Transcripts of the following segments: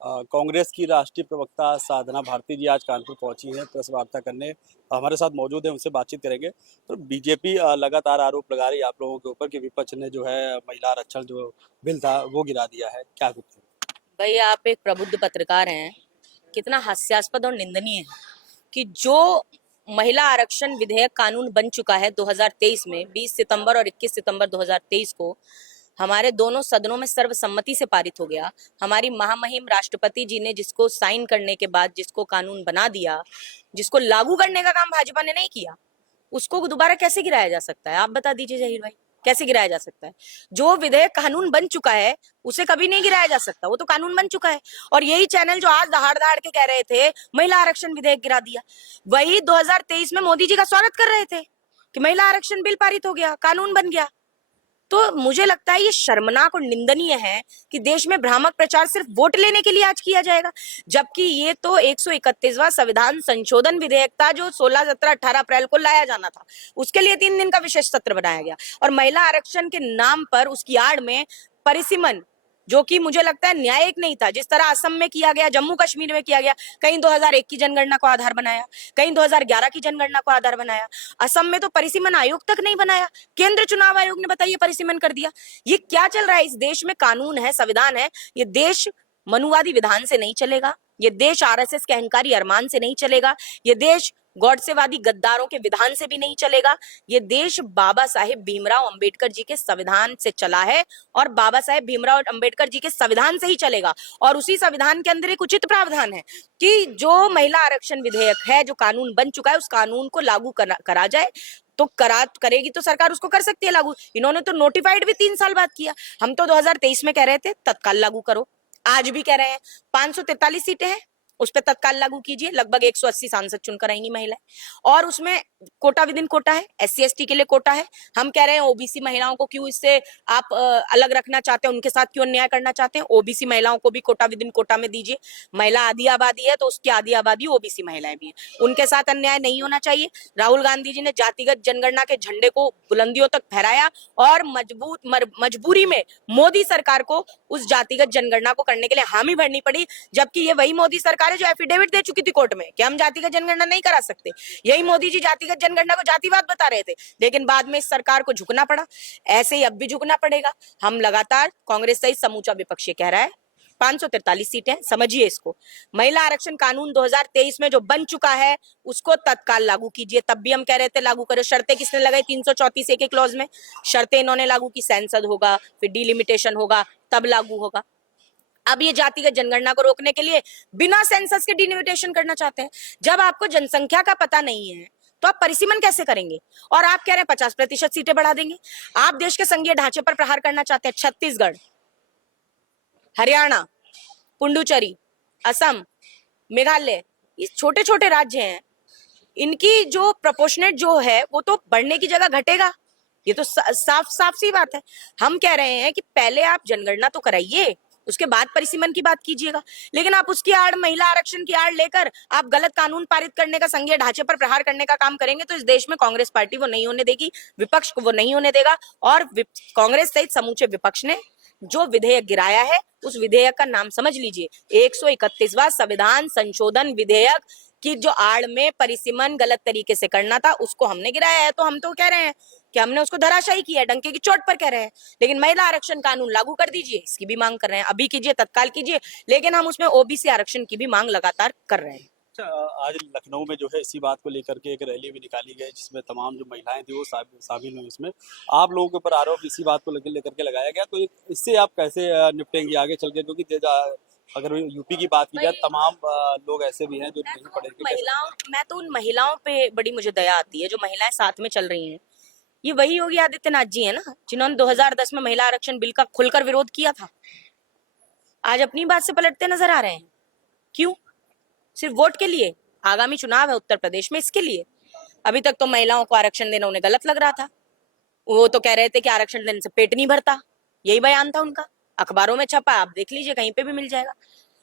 कांग्रेस की राष्ट्रीय प्रवक्ता साधना भारती जी आज कानपुर पहुंची हैं प्रेस वार्ता करने। हमारे साथ मौजूद है, उनसे बातचीत करेंगे। तो बीजेपी लगातार आरोप लगा रही है आप लोगों के ऊपर कि विपक्ष ने जो है महिला आरक्षण जो बिल था वो गिरा दिया है, क्या कहते हैं? भाई, आप एक प्रबुद्ध पत्रकार हैं। कितना हास्यास्पद और निंदनीय है कि जो महिला आरक्षण विधेयक कानून बन चुका है 2023 में 20 सितंबर और 21 सितंबर 2023 को हमारे दोनों सदनों में सर्वसम्मति से पारित हो गया। हमारी महामहिम राष्ट्रपति जी ने जिसको साइन करने के बाद जिसको कानून बना दिया, जिसको लागू करने का काम भाजपा ने नहीं किया, उसको दोबारा कैसे गिराया जा सकता है? आप बता दीजिए जहीर भाई, कैसे गिराया जा सकता है? जो विधेयक कानून बन चुका है उसे कभी नहीं गिराया जा सकता, वो तो कानून बन चुका है। और यही चैनल जो आज दहाड़ दहाड़ के कह रहे थे महिला आरक्षण विधेयक गिरा दिया, वही 2023 में मोदी जी का स्वागत कर रहे थे कि महिला आरक्षण बिल पारित हो गया, कानून बन गया। तो मुझे लगता है ये शर्मनाक और निंदनीय है कि देश में भ्रामक प्रचार सिर्फ वोट लेने के लिए आज किया जाएगा, जबकि ये तो 131वां संविधान संशोधन विधेयक था जो 16, 17, 18 अप्रैल को लाया जाना था। उसके लिए 3 दिन का विशेष सत्र बनाया गया और महिला आरक्षण के नाम पर उसकी आड़ में परिसीमन, जो कि मुझे लगता है न्यायिक नहीं था, जिस तरह असम में किया गया, जम्मू कश्मीर में किया गया, कहीं 2001 की जनगणना को आधार बनाया, कहीं 2011 की जनगणना को आधार बनाया। असम में तो परिसीमन आयोग तक नहीं बनाया, केंद्र चुनाव आयोग ने बताइए परिसीमन कर दिया। ये क्या चल रहा है? इस देश में कानून है, संविधान है। ये देश मनुवादी विधान से नहीं चलेगा, ये देश आरएसएस के अहंकारी अरमान से नहीं चलेगा, ये देश गॉडसेवादी गद्दारों के विधान से भी नहीं चलेगा। ये देश बाबा साहेब भीमराव अंबेडकर जी के संविधान से चला है और बाबा साहेब भीमराव अंबेडकर जी के संविधान से ही चलेगा। और उसी संविधान के अंदर एक उचित प्रावधान है कि जो महिला आरक्षण विधेयक है, जो कानून बन चुका है, उस कानून को लागू करा जाए। तो करेगी तो सरकार उसको कर सकती है लागू। इन्होंने तो नोटिफाइड भी 3 साल बाद किया। हम तो 2023 में कह रहे थे तत्काल लागू करो, आज भी कह रहे हैं 543 सीटें हैं, उस पर तत्काल लागू कीजिए। लगभग 180 सांसद चुनकर आएंगी महिलाएं, और उसमें कोटा विद इन कोटा है, एससी एसटी के लिए कोटा है। हम कह रहे हैं ओबीसी महिलाओं को क्यों इससे आप अलग रखना चाहते हैं, उनके साथ क्यों अन्याय करना चाहते हैं? ओबीसी महिलाओं को भी कोटा विद इन कोटा में दीजिए। महिला आधी आबादी है तो उसकी आधी आबादी ओबीसी महिलाएं भी है, उनके साथ अन्याय नहीं होना चाहिए। राहुल गांधी जी ने जातिगत जनगणना के झंडे को बुलंदियों तक फहराया और मजबूरी में मोदी सरकार को उस जातिगत जनगणना को करने के लिए हामी भरनी पड़ी, जबकि ये वही मोदी सरकार जो एफिडेविट दे चुकी थी कोर्ट में कि हम जातिगत जनगणना नहीं करा सकते। यही मोदी जी जातिगत जनगणना को जातिवाद बता रहे थे, लेकिन बाद में इस सरकार को झुकना पड़ा। ऐसे ही अब भी झुकना पड़ेगा। हम लगातार, कांग्रेस सहित समूचा विपक्ष कह रहा है 543 सीटें, समझिए इसको। महिला आरक्षण कानून 2023 में जो बन चुका है उसको तत्काल लागू कीजिए। तब भी हम कह रहे थे लागू करो। शर्तें किसने लगाई? 334 के क्लॉज में शर्तें इन्होंने लागू की, सेंसद होगा, फिर डिलिमिटेशन होगा, तब लागू होगा। अब ये जातिगत जनगणना को रोकने के लिए बिना सेंसस के डिलिमिटेशन करना चाहते हैं। जब आपको जनसंख्या का पता नहीं है तो आप परिसीमन कैसे करेंगे? और आप कह रहे हैं 50% सीटें बढ़ा देंगे। आप देश के संघीय ढांचे पर प्रहार करना चाहते हैं। छत्तीसगढ़, हरियाणा, पुडुचेरी, असम, मेघालय, ये छोटे छोटे राज्य हैं, इनकी जो प्रोपोर्शनेट जो है वो तो बढ़ने की जगह घटेगा। ये तो साफ साफ सी बात है। हम कह रहे हैं कि पहले आप जनगणना तो कराइए, उसके बाद परिसीमन की बात कीजिएगा। लेकिन आप उसकी आड़, महिला आरक्षण की आड़ लेकर आप गलत कानून पारित करने का, संघीय ढांचे पर प्रहार करने का काम करेंगे तो इस देश में कांग्रेस पार्टी वो नहीं होने देगी, विपक्ष को वो नहीं होने देगा। और कांग्रेस सहित समूचे विपक्ष ने जो विधेयक गिराया है उस विधेयक का नाम समझ लीजिए, 131वां संविधान संशोधन विधेयक की जो आड़ में परिसीमन गलत तरीके से करना था उसको हमने गिराया है। तो हम तो कह रहे हैं कि हमने उसको धराशायी किया है, डंके की चोट पर कह रहे हैं। लेकिन महिला आरक्षण कानून लागू कर दीजिए, इसकी भी मांग कर रहे हैं। अभी कीजिए, तत्काल कीजिए, लेकिन हम उसमें ओबीसी आरक्षण की भी मांग लगातार कर रहे हैं। अच्छा, आज लखनऊ में जो है इसी बात को लेकर के एक रैली भी निकाली गई जिसमें तमाम जो महिलाएं थी वो शामिल हुई। इसमें आप लोगों के ऊपर आरोप इसी बात को लेकर के लगाया गया, तो इससे आप कैसे निपटेंगे आगे चल के? क्योंकि अगर यूपी की बात की जाए, तमाम लोग ऐसे भी हैं जो नहीं पढ़े। मैं तो उन महिलाओं पे बड़ी मुझे दया आती है जो महिलाएं साथ में चल रही हैं। ये वही योगी आदित्यनाथ जी है ना जिन्होंने 2010 में महिला आरक्षण बिल का खुलकर विरोध किया था। आज अपनी बात से पलटते नजर आ रहे हैं। क्यों? सिर्फ वोट के लिए? आगामी चुनाव है उत्तर प्रदेश में, इसके लिए। अभी तक तो महिलाओं को आरक्षण देना उन्हें गलत लग रहा था। वो तो कह रहे थे कि आरक्षण देने से पेट नहीं भरता, यही बयान था उनका, अखबारों में छपा, आप देख लीजिए, कहीं पे भी मिल जाएगा।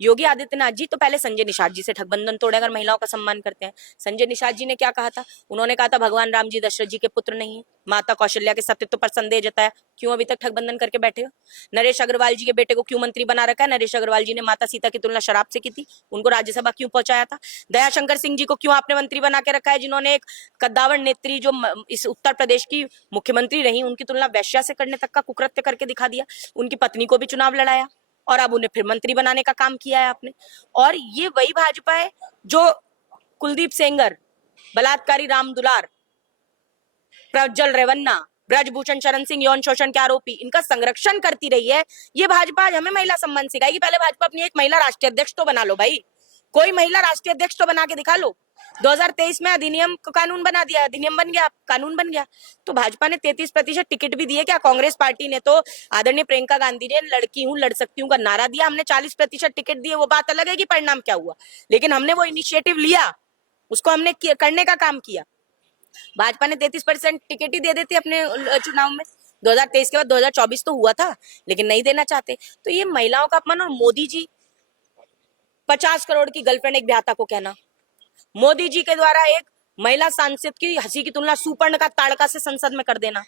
योगी आदित्यनाथ जी तो पहले संजय निषाद जी से ठगबंधन तोड़े अगर महिलाओं का सम्मान करते हैं। संजय निषाद जी ने क्या कहा था? उन्होंने कहा था भगवान राम जी दशरथ जी के पुत्र नहीं है, माता कौशल्या के सतीत्व पर संदेह जताया, क्यों अभी तक ठगबंधन करके बैठे हो? नरेश अग्रवाल जी के बेटे को क्यों मंत्री बना रखा है? नरेश अग्रवाल जी ने माता सीता की तुलना शराब से की थी, उनको राज्यसभा क्यों पहुंचाया था? दयाशंकर सिंह जी को क्यों आपने मंत्री बना के रखा है, जिन्होंने एक कद्दावर नेत्री जो इस उत्तर प्रदेश की मुख्यमंत्री रही, उनकी तुलना वैश्या से करने तक का कुकृत्य करके दिखा दिया। उनकी पत्नी को भी चुनाव लड़ाया और अब उन्हें फिर मंत्री बनाने का काम किया है आपने। और ये वही भाजपा है जो कुलदीप सेंगर, बलात्कारी राम दुलार, प्रज्वल रेवन्ना, ब्रजभूषण शरण सिंह यौन शोषण के आरोपी, इनका संरक्षण करती रही है। ये भाजपा आज हमें महिला सम्मान सिखाएगी। पहले भाजपा अपनी एक महिला राष्ट्रीय अध्यक्ष तो बना लो भाई, कोई महिला राष्ट्रीय अध्यक्ष तो बना के दिखा लो। 2023 में अधिनियम को कानून बना दिया, अधिनियम बन गया, कानून बन गया। तो भाजपा ने 33% टिकट भी दिए क्या? कांग्रेस पार्टी ने तो आदरणीय प्रियंका गांधी ने लड़की हूं लड़ सकती हूं का नारा दिया, हमने 40% टिकट दिए। वो बात अलग है कि परिणाम क्या हुआ, लेकिन हमने वो इनिशिएटिव लिया, उसको हमने करने का काम किया। भाजपा ने 33% टिकट ही दे देती अपने चुनाव में। 2023 के बाद 2024 तो हुआ था, लेकिन नहीं देना चाहते। तो ये महिलाओं का अपमान। और मोदी जी 50 करोड़ की गर्लफ्रेंड एक ब्याहता को कहना, मोदी जी के द्वारा एक महिला सांसद की हंसी की तुलना सुपर्ण का ताड़का से संसद में कर देना,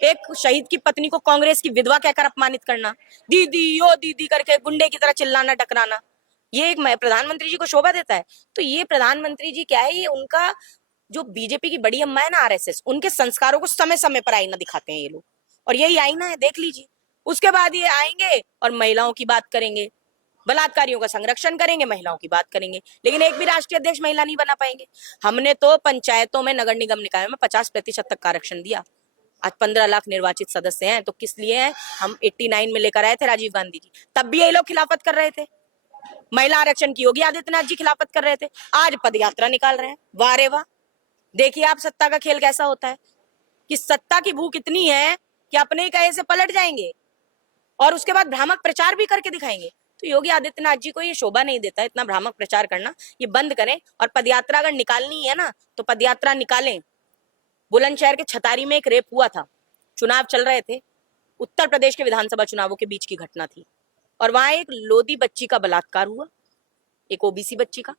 एक शहीद की पत्नी को कांग्रेस की विधवा कहकर अपमानित करना, दीदी ओ दीदी करके गुंडे की तरह चिल्लाना टकराना, ये एक प्रधानमंत्री जी को शोभा देता है? तो ये प्रधानमंत्री जी क्या है, ये उनका जो बीजेपी की बड़ी अम्मा है ना आरएसएस, उनके संस्कारों को समय समय पर आईना दिखाते हैं ये लोग, और यही आईना है, देख लीजिए। उसके बाद ये आएंगे और महिलाओं की बात करेंगे, बलात्कारियों का संरक्षण करेंगे, महिलाओं की बात करेंगे, लेकिन एक भी राष्ट्रीय अध्यक्ष महिला नहीं बना पाएंगे। हमने तो पंचायतों में, नगर निगम निकायों में 50% तक का आरक्षण दिया। आज 15 लाख निर्वाचित सदस्य हैं, तो किस लिए हैं? हम 89 में लेकर आए थे राजीव गांधी जी, तब भी यही लोग खिलाफत कर रहे थे। महिला आरक्षण की योगी आदित्यनाथ जी खिलाफत कर रहे थे, आज पद यात्रा निकाल रहे हैं। वाह रे वाह, देखिए आप सत्ता का खेल कैसा होता है, कि सत्ता की भूख इतनी है कि अपने ही कहे से पलट जाएंगे और उसके बाद भ्रामक प्रचार भी करके दिखाएंगे। तो योगी आदित्यनाथ जी को ये शोभा नहीं देता इतना भ्रामक प्रचार करना, ये बंद करें। और पदयात्रा अगर निकालनी है ना, तो पदयात्रा निकालें। बुलंदशहर के छतारी में एक रेप हुआ था, चुनाव चल रहे थे, उत्तर प्रदेश के विधानसभा चुनावों के बीच की घटना थी, और वहां एक लोधी बच्ची का बलात्कार हुआ, एक ओबीसी बच्ची का,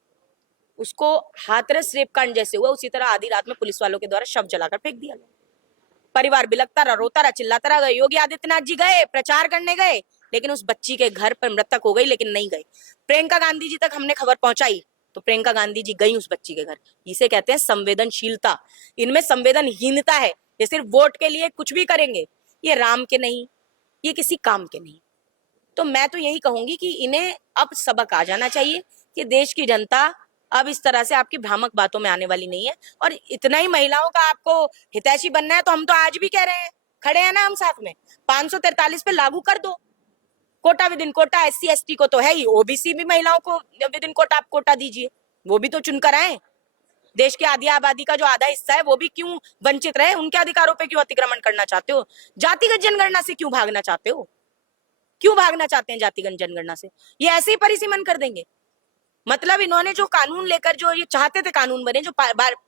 उसको हाथरस रेप कांड जैसे हुआ, उसी तरह आधी रात में पुलिस वालों के द्वारा शव जलाकर फेंक दिया गया। परिवार बिलखता रहा, रोता रहा, चिल्लाता रहा। योगी आदित्यनाथ जी गए, प्रचार करने गए, लेकिन उस बच्ची के घर पर मृतक हो गई, लेकिन नहीं गए। प्रियंका गांधी जी तक हमने खबर पहुंचाई, तो प्रियंका गांधी जी गई उस बच्ची के घर। इसे कहते हैं संवेदनशीलता। इनमें संवेदनहीनता है, ये सिर्फ वोट के लिए कुछ भी करेंगे, ये राम के नहीं, ये किसी काम के नहीं। तो मैं तो यही कहूंगी कि इन्हें अब सबक आ जाना चाहिए कि देश की जनता अब इस तरह से आपकी भ्रामक बातों में आने वाली नहीं है। और इतना ही महिलाओं का आपको हितैषी बनना है, तो हम तो आज भी कह रहे हैं, खड़े हैं ना हम साथ में, 543 पे लागू कर दो quota within quota. SC ST को तो है ही, ओबीसी भी महिलाओं को विद इन कोटा आप कोटा दीजिए, वो भी तो चुनकर आए। देश की आधी आबादी का जो आधा हिस्सा है वो भी क्यों वंचित रहे, उनके अधिकारों पे क्यों अतिक्रमण करना चाहते हो? जातिगत जनगणना से क्यों भागना चाहते हो? क्यों भागना चाहते हैं जातिगत जनगणना से? ये ऐसे ही परिसीमन कर देंगे। मतलब इन्होंने जो कानून लेकर, जो ये चाहते थे कानून बने, जो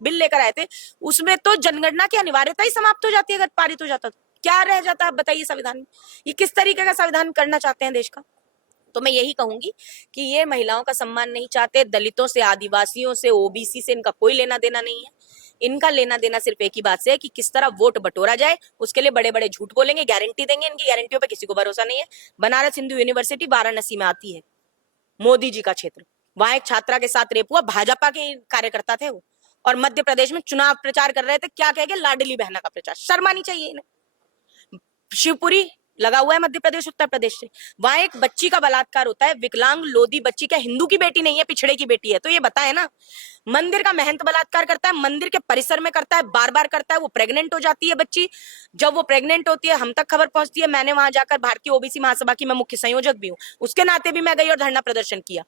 बिल लेकर आए थे, उसमें तो जनगणना की अनिवार्यता ही समाप्त हो जाती है अगर पारित हो जाता तो। क्या रह जाता है, आप बताइए संविधान में? ये किस तरीके का संविधान करना चाहते हैं देश का? तो मैं यही कहूंगी कि ये महिलाओं का सम्मान नहीं चाहते, दलितों से, आदिवासियों से, ओबीसी से इनका कोई लेना देना नहीं है। इनका लेना देना सिर्फ एक ही बात से है कि किस तरह वोट बटोरा जाए, उसके लिए बड़े बड़े झूठ बोलेंगे, गारंटी देंगे, इनकी गारंटियों पे किसी को भरोसा नहीं है। बनारस हिंदू यूनिवर्सिटी वाराणसी में आती है, मोदी जी का क्षेत्र, वहां एक छात्रा के साथ रेप हुआ, भाजपा के कार्यकर्ता थे वो, और मध्य प्रदेश में चुनाव प्रचार कर रहे थे, क्या कह के, लाडली बहना का प्रचार। शर्म आनी चाहिए इन्हें। शिवपुरी लगा हुआ है मध्य प्रदेश उत्तर प्रदेश से, वहां एक बच्ची का बलात्कार होता है, विकलांग लोधी बच्ची, क्या हिंदू की बेटी नहीं है, पिछड़े की बेटी है? तो ये बताए ना। मंदिर का महंत बलात्कार करता है, मंदिर के परिसर में करता है, बार बार करता है, वो प्रेग्नेंट हो जाती है बच्ची। जब वो प्रेग्नेंट होती है, हम तक खबर पहुंचती है, मैंने वहां जाकर, भारतीय ओबीसी महासभा की मैं मुख्य संयोजक भी हूँ, उसके नाते भी मैं गई और धरना प्रदर्शन किया।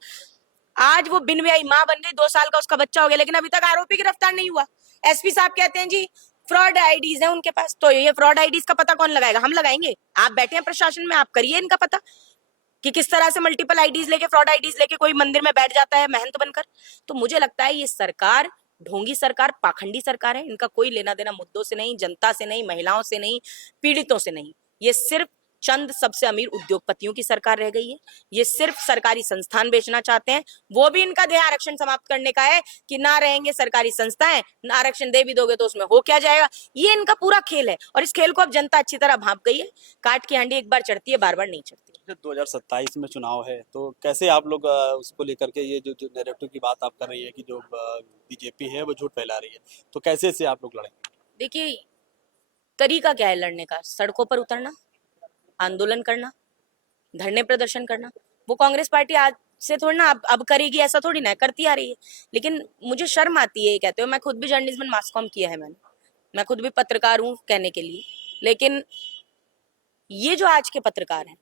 आज वो बिन ब्याही मां बन गई, 2 साल का उसका बच्चा हो गया, लेकिन अभी तक आरोपी गिरफ्तार नहीं हुआ। एसपी साहब कहते हैं जी फ्रॉड आईडीज है उनके पास। तो ये फ्रॉड आईडीज का पता कौन लगाएगा? हम लगाएंगे। आप बैठे हैं प्रशासन में, आप करिए इनका पता कि किस तरह से मल्टीपल आईडीज लेके, फ्रॉड आईडीज लेके कोई मंदिर में बैठ जाता है महंत बनकर। तो मुझे लगता है ये सरकार ढोंगी सरकार, पाखंडी सरकार है। इनका कोई लेना देना मुद्दों से नहीं, जनता से नहीं, महिलाओं से नहीं, पीड़ितों से नहीं। ये सिर्फ चंद सबसे अमीर उद्योगपतियों की सरकार रह गई है। ये सिर्फ सरकारी संस्थान बेचना चाहते हैं, वो भी इनका ध्येय आरक्षण समाप्त करने का है कि ना रहेंगे सरकारी संस्थाएं, ना आरक्षण दे भी दोगे तो उसमें हो क्या जाएगा। ये इनका पूरा खेल है और इस खेल को अब जनता अच्छी तरह भांप गई है। काट की हांडी एक बार चढ़ती है, बार बार नहीं चढ़ती। 2027 में चुनाव है, तो कैसे आप लोग उसको लेकर के ये जो नैरेटिव की बात आप कर रही है कि जो बीजेपी है वो झूठ फैला रही है, तो कैसे से आप लोग लड़ेंगे? देखिए, तरीका क्या है लड़ने का? सड़कों पर उतरना, आंदोलन करना, धरने प्रदर्शन करना। वो कांग्रेस पार्टी आज से थोड़ी ना अब करेगी, ऐसा थोड़ी ना, करती आ रही है। लेकिन मुझे शर्म आती है ये कहते हुए। मैं खुद भी जर्नलिज्म में मास कॉम किया है मैंने, मैं खुद भी पत्रकार हूँ कहने के लिए। लेकिन ये जो आज के पत्रकार हैं,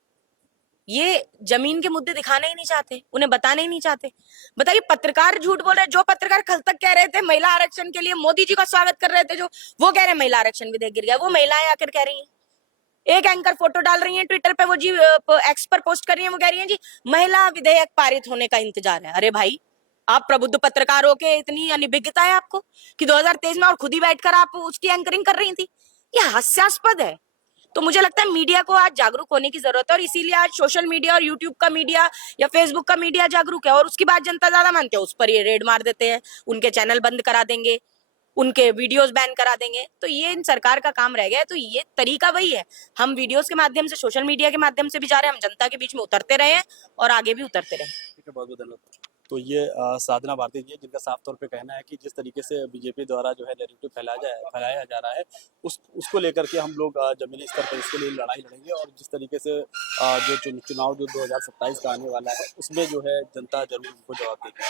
ये जमीन के मुद्दे दिखाना ही नहीं चाहते, उन्हें बताना ही नहीं चाहते। बताइए, पत्रकार झूठ बोल रहे हैं। जो पत्रकार कल तक कह रहे थे महिला आरक्षण के लिए मोदी जी का स्वागत कर रहे थे, जो वो कह रहे हैं महिला आरक्षण विधेयक गिर गया, वो महिलाएं आकर कह रही हैं, एक एंकर फोटो डाल रही हैं ट्विटर पे, वो जी एक्स पर पोस्ट कर रही हैं, वो कह रही हैं जी महिला विधेयक पारित होने का इंतजार है। अरे भाई, आप प्रबुद्ध पत्रकार हो के इतनी अनिभिज्ञता है आपको कि 2023 में और खुद ही बैठकर आप उसकी एंकरिंग कर रही थी? ये हास्यास्पद है। तो मुझे लगता है मीडिया को आज जागरूक होने की जरूरत है, और इसीलिए आज सोशल मीडिया और यूट्यूब का मीडिया या फेसबुक का मीडिया जागरूक है। और उसकी बात जनता ज्यादा मानते हैं, उस पर ये रेड मार देते हैं, उनके चैनल बंद करा देंगे, उनके वीडियोस बैन करा देंगे। तो ये इन सरकार का काम रह गया है। तो ये तरीका वही है, हम वीडियोस के माध्यम से, सोशल मीडिया के माध्यम से भी जा रहे हैं, हम जनता के बीच में उतरते रहे हैं और आगे भी उतरते रहे। ठीक है, बहुत बहुत धन्यवाद। तो ये साधना भारती जी है, जिनका साफ तौर पे कहना है कि जिस तरीके से बीजेपी द्वारा जो है नैरेटिव फैलाया जा रहा है, उसको लेकर के हम लोग जमीनी स्तर पर इसके लिए लड़ाई लड़ेंगे, और जिस तरीके से जो चुनाव जो 2027 का आने वाला है उसमें जो है जनता जरूर उनको जवाब देगी।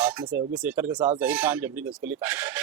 अपने सहयोगी शेखर के साथ जहीर खान, जबरी न्यूज़ के लिए काम कर रहे हैं।